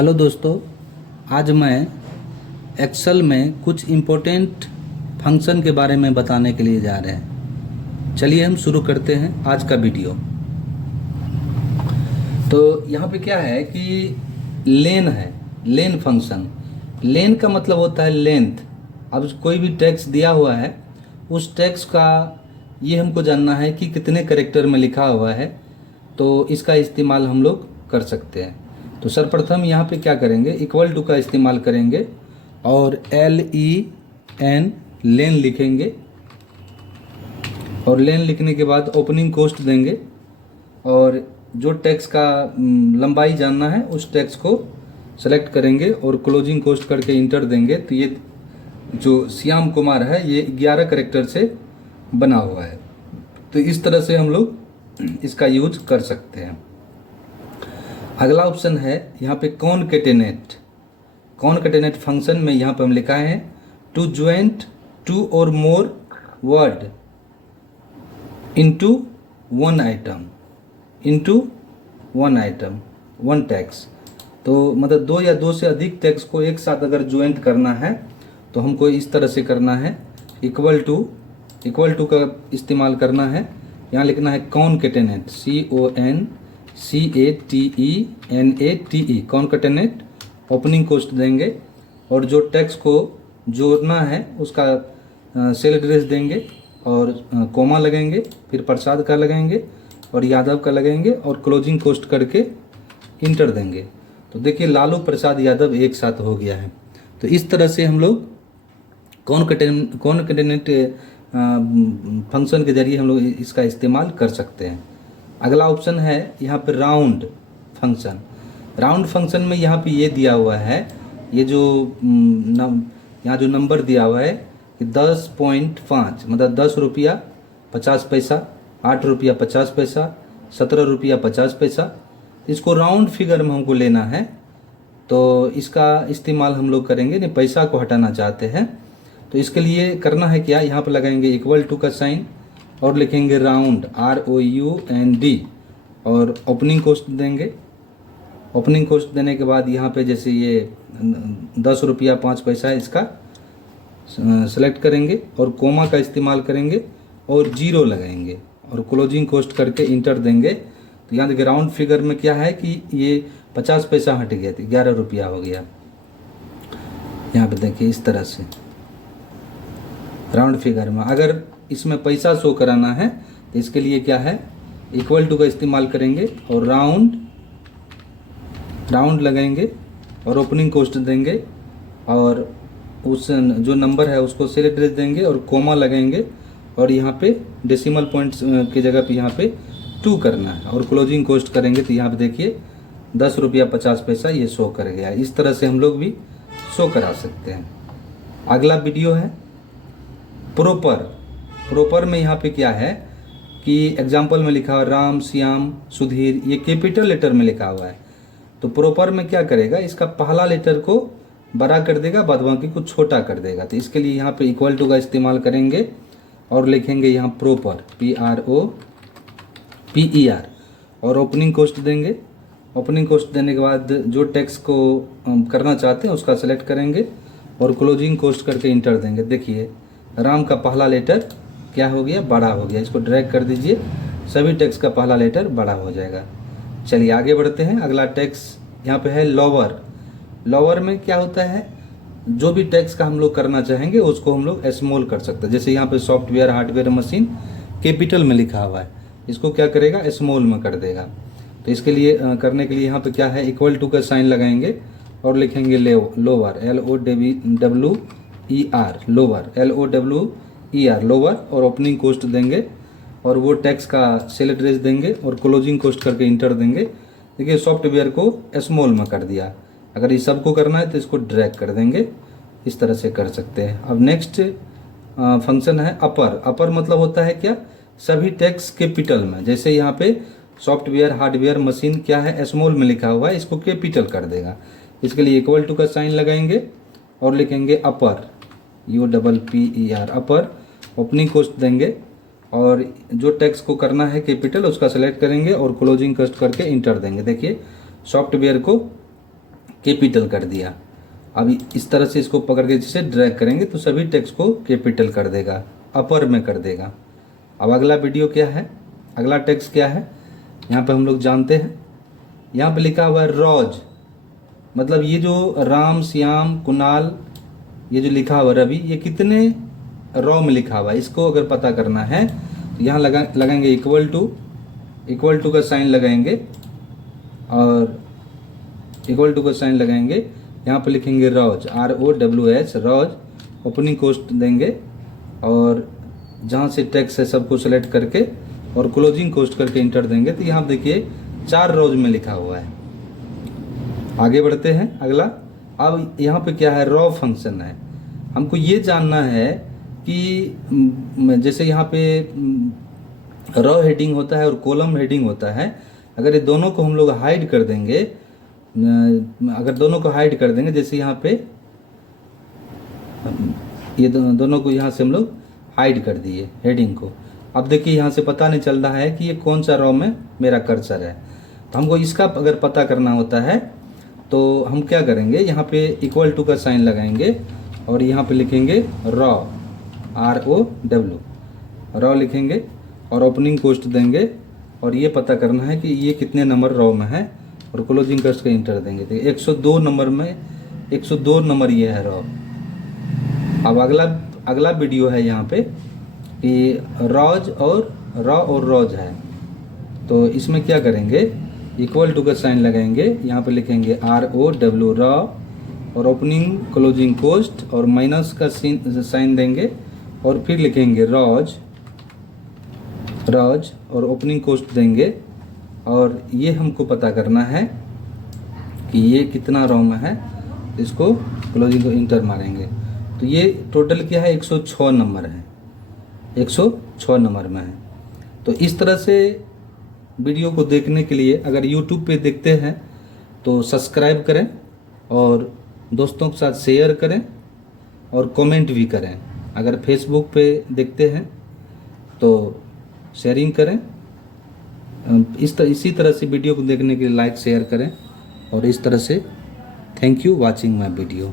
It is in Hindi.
हेलो दोस्तों, आज मैं एक्सेल में कुछ इम्पोर्टेंट फंक्शन के बारे में बताने के लिए जा रहे हैं। चलिए हम शुरू करते हैं आज का वीडियो। तो यहाँ पे क्या है कि लेन है, लेन फंक्शन। लेन का मतलब होता है लेंथ। अब कोई भी टेक्स्ट दिया हुआ है, उस टेक्स्ट का ये हमको जानना है कि कितने कैरेक्टर में लिखा हुआ है, तो इसका इस्तेमाल हम लोग कर सकते हैं। तो सर्वप्रथम यहाँ पे क्या करेंगे, इक्वल टू का इस्तेमाल करेंगे और LEN लेन लिखेंगे और लेन लिखने के बाद ओपनिंग कोस्ट देंगे और जो टेक्स्ट का लंबाई जानना है उस टेक्स्ट को सेलेक्ट करेंगे और क्लोजिंग कोस्ट करके इंटर देंगे। तो ये जो श्याम कुमार है ये 11 कैरेक्टर से बना हुआ है। तो इस तरह से हम लोग इसका यूज कर सकते हैं। अगला ऑप्शन है यहाँ पे कॉनकैटिनेट। कॉनकैटिनेट फंक्शन में यहाँ पे हम लिखा है टू ज्वाइंट टू और मोर word into one item, one text. तो मतलब दो या दो से अधिक टेक्स्ट को एक साथ अगर ज्वाइंट करना है तो हमको इस तरह से करना है। इक्वल टू का इस्तेमाल करना है। यहाँ लिखना है कॉनकैटिनेट, CONCATENATE, कॉनकैटिनेट। ओपनिंग कोस्ट देंगे और जो टेक्स्ट को जोड़ना है उसका सेल एड्रेस देंगे और कोमा लगेंगे, फिर प्रसाद का लगेंगे और यादव का लगेंगे और क्लोजिंग कोस्ट करके इंटर देंगे। तो देखिए लालू प्रसाद यादव एक साथ हो गया है। तो इस तरह से हम लोग कॉनकैटिनेट फंक्शन के जरिए हम लोग इसका इस्तेमाल कर सकते हैं। अगला ऑप्शन है यहाँ पे राउंड फंक्शन। राउंड फंक्शन में यहाँ पे ये दिया हुआ है, ये जो यहाँ जो नंबर दिया हुआ है कि 10.5 मतलब 10 रुपया 50 पैसा, 8 रुपया 50 पैसा, 17 रुपया 50 पैसा। इसको राउंड फिगर में हमको लेना है, तो इसका इस्तेमाल हम लोग करेंगे। नहीं, पैसा को हटाना चाहते हैं तो इसके लिए करना है क्या, यहाँ पर लगाएंगे इक्वल टू का साइन और लिखेंगे राउंड ROUND और ओपनिंग कोस्ट देंगे। ओपनिंग कोस्ट देने के बाद यहाँ पे जैसे ये 10 रुपया 5 पैसा इसका सेलेक्ट करेंगे और कोमा का इस्तेमाल करेंगे और जीरो लगाएंगे और क्लोजिंग कोस्ट करके इंटर देंगे। तो यहाँ देखिए राउंड फिगर में क्या है कि ये 50 पैसा हट गया, तो 11 रुपया हो गया। यहाँ पे देखिए इस तरह से राउंड फिगर में। अगर इसमें पैसा शो कराना है तो इसके लिए क्या है, इक्वल टू का इस्तेमाल करेंगे और राउंड लगाएंगे और ओपनिंग कोस्ट देंगे और उस जो नंबर है उसको सेल एड्रेस देंगे और कोमा लगाएंगे और यहाँ पे डेसिमल पॉइंट्स की जगह पे यहाँ पे 2 करना है और क्लोजिंग कोस्ट करेंगे। तो यहाँ पे देखिए 10 रुपया 50 पैसा ये शो कर गया। इस तरह से हम लोग भी शो करा सकते हैं। अगला वीडियो है प्रोपर में यहाँ पे क्या है कि एग्जाम्पल में लिखा हुआ राम, श्याम, सुधीर, ये कैपिटल लेटर में लिखा हुआ है। तो प्रोपर में क्या करेगा, इसका पहला लेटर को बड़ा कर देगा, बाद बाकी को छोटा कर देगा। तो इसके लिए यहाँ पे इक्वल टू का इस्तेमाल करेंगे और लिखेंगे यहाँ प्रोपर PROPER और ओपनिंग कोस्ट देंगे। ओपनिंग कोस्ट देने के बाद जो टेक्स्ट को करना चाहते हैं उसका सेलेक्ट करेंगे और क्लोजिंग कोस्ट करके इंटर देंगे। देखिए राम का पहला लेटर क्या हो गया, बड़ा हो गया। इसको ड्रैग कर दीजिए, सभी टेक्स्ट का पहला लेटर बड़ा हो जाएगा। चलिए आगे बढ़ते हैं। अगला टेक्स्ट यहाँ पे है लोअर। लोअर में क्या होता है, जो भी टेक्स्ट का हम लोग करना चाहेंगे उसको हम लोग स्मॉल कर सकते हैं। जैसे यहाँ पे सॉफ्टवेयर, हार्डवेयर, मशीन कैपिटल में लिखा हुआ है, इसको क्या करेगा, स्मॉल में कर देगा। तो इसके लिए करने के लिए यहाँ पे क्या है, इक्वल टू का साइन लगाएंगे और लिखेंगे लोअर LOWER लोअर और ओपनिंग कोस्ट देंगे और वो टेक्स्ट का सेल एड्रेस देंगे और क्लोजिंग कोस्ट करके इंटर देंगे। देखिए सॉफ्टवेयर को स्मॉल में कर दिया। अगर इस सबको करना है तो इसको ड्रैग कर देंगे। इस तरह से कर सकते हैं। अब नेक्स्ट फंक्शन है अपर मतलब होता है क्या, सभी टेक्स्ट कैपिटल में। जैसे यहाँ पे सॉफ्टवेयर, हार्डवेयर, मशीन क्या है, स्मॉल में लिखा हुआ है, इसको कैपिटल कर देगा। इसके लिए इक्वल टू का साइन लगाएंगे और लिखेंगे अपर UPPER अपर। ओपनिंग कोस्ट देंगे और जो टेक्स्ट को करना है कैपिटल उसका सेलेक्ट करेंगे और क्लोजिंग कोस्ट करके इंटर देंगे। देखिए सॉफ्टवेयर को कैपिटल कर दिया। अब इस तरह से इसको पकड़ के जैसे ड्रैग करेंगे तो सभी टेक्स्ट को कैपिटल कर देगा, अपर में कर देगा। अब अगला वीडियो क्या है, अगला टेक्स्ट क्या है, यहाँ पे हम लोग जानते हैं। यहाँ पे लिखा हुआ है रॉज, मतलब ये जो राम, श्याम, कुणाल, ये जो लिखा हुआ रवि, ये कितने रॉ में लिखा हुआ है, इसको अगर पता करना है तो यहाँ लगाएंगे इक्वल टू का साइन लगाएंगे, और इक्वल टू का साइन लगाएंगे। यहाँ पे लिखेंगे रॉज, ROWH, रॉज, ओपनिंग कोस्ट देंगे, और जहाँ से टेक्स्ट है सबको सेलेक्ट करके और क्लोजिंग कोस्ट करके इंटर देंगे। तो यहाँ देखिए 4 रॉज में लिखा हुआ है। आगे बढ़ते हैं अगला। अब यहाँ पे क्या है, रॉ फंक्शन है। हमको ये जानना है कि जैसे यहाँ पे रॉ हेडिंग होता है और कॉलम हेडिंग होता है, अगर ये दोनों को हम लोग हाइड कर देंगे, अगर दोनों को हाइड कर देंगे, जैसे यहाँ पे ये दोनों को यहाँ से हम लोग हाइड कर दिए हेडिंग को। अब देखिए यहाँ से पता नहीं चल रहा है कि ये कौन सा रॉ में मेरा कर्सर है। तो हमको इसका अगर पता करना होता है तो हम क्या करेंगे, यहाँ पे इक्वल टू का साइन लगाएंगे और यहाँ पे लिखेंगे रॉ, ROW, रॉ लिखेंगे और ओपनिंग कोस्ट देंगे, और ये पता करना है कि ये कितने नंबर रॉ में है, और क्लोजिंग कोस्ट का इंटर देंगे। तो 102 नंबर में 102 नंबर ये है रॉ। अब अगला वीडियो है यहाँ पे कि रॉज और रॉ और रॉज है। तो इसमें क्या करेंगे, इक्वल टू का साइन लगाएंगे, यहाँ पे लिखेंगे ROW, रॉ, और ओपनिंग क्लोजिंग कोस्ट और माइनस का साइन देंगे, और फिर लिखेंगे रॉज और ओपनिंग कोस्ट देंगे, और ये हमको पता करना है कि ये कितना रॉ में है, इसको क्लोजिंग को इंटर मारेंगे। तो ये टोटल क्या है, 106 नंबर है, 106 नंबर में है। तो इस तरह से वीडियो को देखने के लिए अगर YouTube पे देखते हैं तो सब्सक्राइब करें, और दोस्तों के साथ शेयर करें, और कमेंट भी करें। अगर फेसबुक पे देखते हैं तो शेयरिंग करें। इसी तरह से वीडियो को देखने के लिए लाइक शेयर करें, और इस तरह से thank you watching my video.